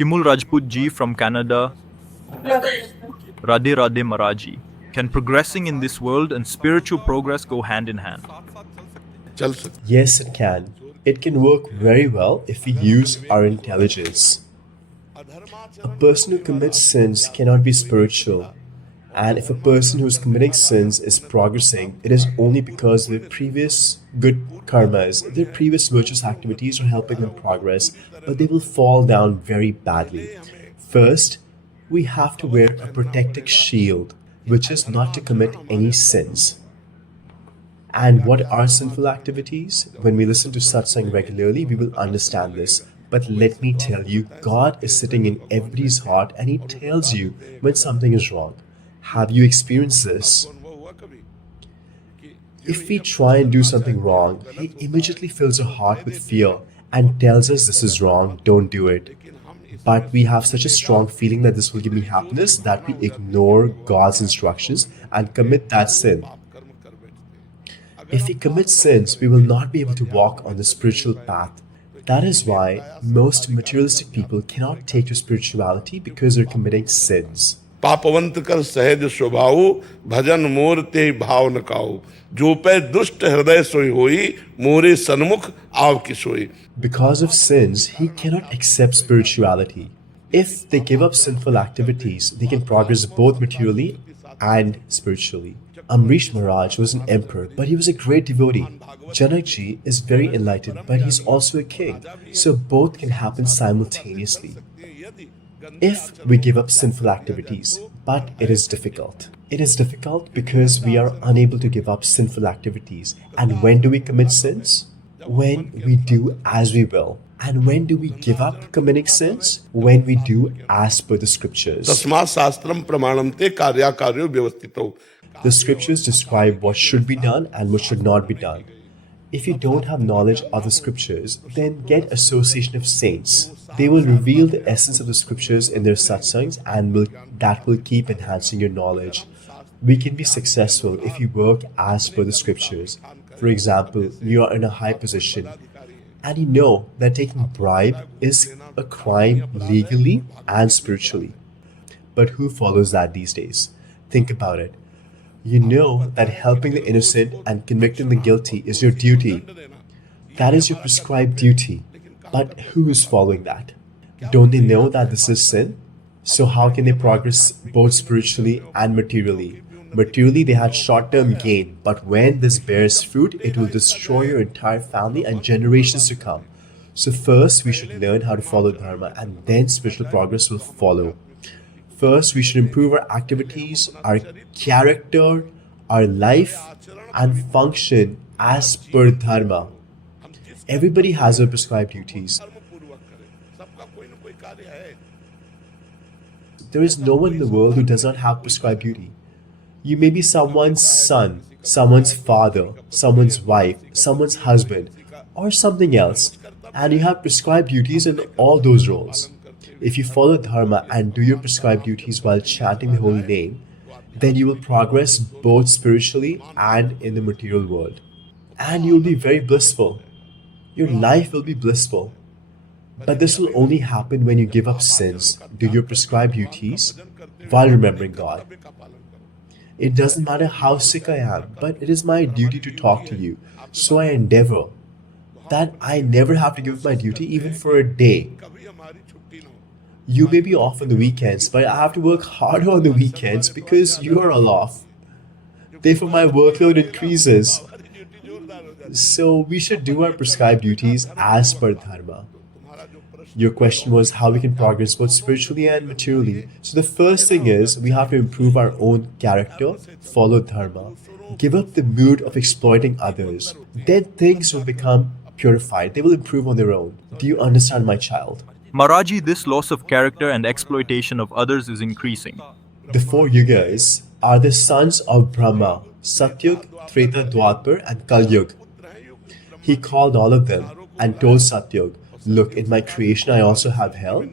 Shimul Rajput ji from Canada. Radhe Radhe Maharaji. Can progressing in this world and spiritual progress go hand in hand? Yes, it can. It can work very well if we use our intelligence. A person who commits sins cannot be spiritual. And if a person who is committing sins is progressing, it is only because their previous good karmas, their previous virtuous activities are helping them progress, but they will fall down very badly. First, we have to wear a protective shield, which is not to commit any sins. And what are sinful activities? When we listen to Satsang regularly, we will understand this. But let me tell you, God is sitting in everybody's heart and He tells you when something is wrong. Have you experienced this? If we try and do something wrong, He immediately fills our heart with fear and tells us this is wrong, don't do it. But we have such a strong feeling that this will give me happiness that we ignore God's instructions and commit that sin. If we commit sins, we will not be able to walk on the spiritual path. That is why most materialistic people cannot take to spirituality because they're committing sins. पापवंत कर सहज स्वभाव भजन मोर ते भाव न काऊ जो पे दुष्ट हृदय सोई होई मोरे सन्मुख आव की सोई. Because of sins, he cannot accept spirituality. If they give up sinful activities, they can progress both materially and spiritually. Amrish Maharaj was an emperor, but he was a great devotee. Janakji is very enlightened, but he's also a king. So both can happen simultaneously. If we give up sinful activities, but it is difficult. It is difficult because we are unable to give up sinful activities. And when do we commit sins? When we do as we will. And when do we give up committing sins? When we do as per the scriptures. तस्मात् शास्त्रम प्रमाणम ते कार्याकार्यो व्यवस्थितो. The scriptures describe what should be done and what should not be done. If you don't have knowledge of the scriptures, then get association of saints. They will reveal the essence of the scriptures in their satsangs and that will keep enhancing your knowledge. We can be successful if you work as per the scriptures. For example, you are in a high position and you know that taking bribe is a crime legally and spiritually. But who follows that these days? Think about it. You know that helping the innocent and convicting the guilty is your duty. That is your prescribed duty. But who is following that? Don't they know that this is sin? So how can they progress both spiritually and materially? Materially, they had short-term gain, but when this bears fruit, it will destroy your entire family and generations to come. So first, we should learn how to follow dharma, and then spiritual progress will follow. First, we should improve our activities, our character, our life, and function as per dharma. Everybody has their prescribed duties. There is no one in the world who does not have prescribed duty. You may be someone's son, someone's father, someone's wife, someone's husband, or something else, and you have prescribed duties in all those roles. If you follow dharma and do your prescribed duties while chanting the holy name, then you will progress both spiritually and in the material world. And you will be very blissful. Your life will be blissful. But this will only happen when you give up sins, do your prescribed duties while remembering God. It doesn't matter how sick I am, but it is my duty to talk to you. So I endeavor that I never have to give up my duty even for a day. You may be off on the weekends, but I have to work harder on the weekends because you are all off. Therefore, my workload increases. So we should do our prescribed duties as per dharma. Your question was how we can progress both spiritually and materially. So the first thing is we have to improve our own character, follow dharma, give up the mood of exploiting others. Then things will become purified. They will improve on their own. Do you understand, my child? Maharaji, this loss of character and exploitation of others is increasing. The four yugas are the sons of Brahma, Satyug, Treta, Dwapar and Kalyug. He called all of them and told Satyug, look, in my creation I also have hell.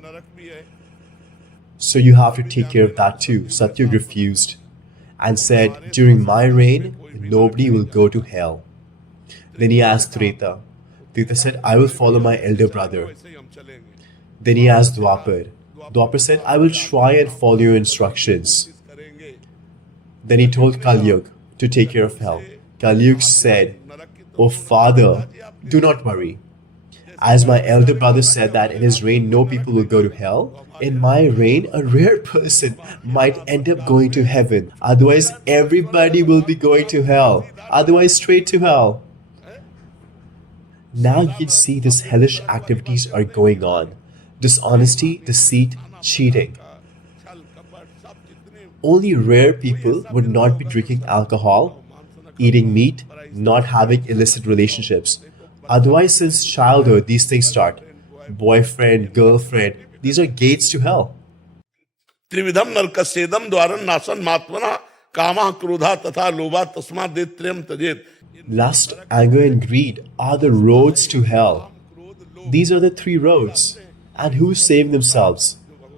So you have to take care of that too. Satyug refused and said, during my reign, nobody will go to hell. Then he asked Treta. Treta said, I will follow my elder brother. Then he asked Dwapar. Dwapar said, I will try and follow your instructions. Then he told Kalyug to take care of hell. Kalyug said, Oh father, do not worry. As my elder brother said that in his reign no people will go to hell, in my reign a rare person might end up going to heaven. Otherwise everybody will be going to hell. Otherwise straight to hell. Now you can see these hellish activities are going on. Dishonesty, deceit, cheating. Only rare people would not be drinking alcohol, eating meat, not having illicit relationships. Otherwise, since childhood, these things start. Boyfriend, girlfriend, these are gates to hell. त्रिविधम नरकस्येदम द्वारं नासन मात्मना कामः क्रोधा तथा लोभा तस्मात् देत्रयम् तजेत. Lust, anger, and greed are the roads to hell. These are the three roads. And who save themselves?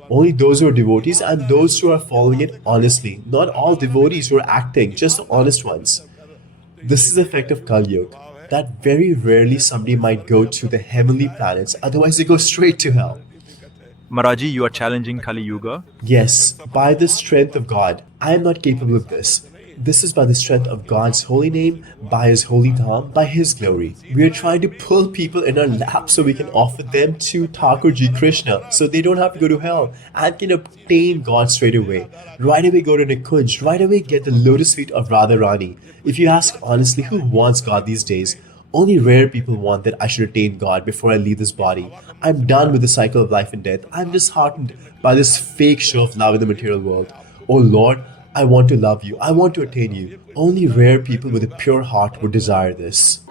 Only those who are devotees and those who are following it honestly. Not all devotees who are acting, just the honest ones. This is the effect of Kalyug, that very rarely somebody might go to the heavenly planets, otherwise they go straight to hell. Maharaji, you are challenging Kali Yuga. Yes, by the strength of God. I am not capable of this. This is by the strength of God's holy name, by His holy Dham, by His glory. We are trying to pull people in our lap so we can offer them to Thakurji Krishna so they don't have to go to hell and can obtain God straight away. Right away go to the Kunj, right away get the lotus feet of Radha Rani. If you ask honestly, who wants God these days? Only rare people want that I should attain God before I leave this body. I'm done with the cycle of life and death. I'm disheartened by this fake show of love in the material world. Oh Lord, I want to love you. I want to attain you. Only rare people with a pure heart would desire this.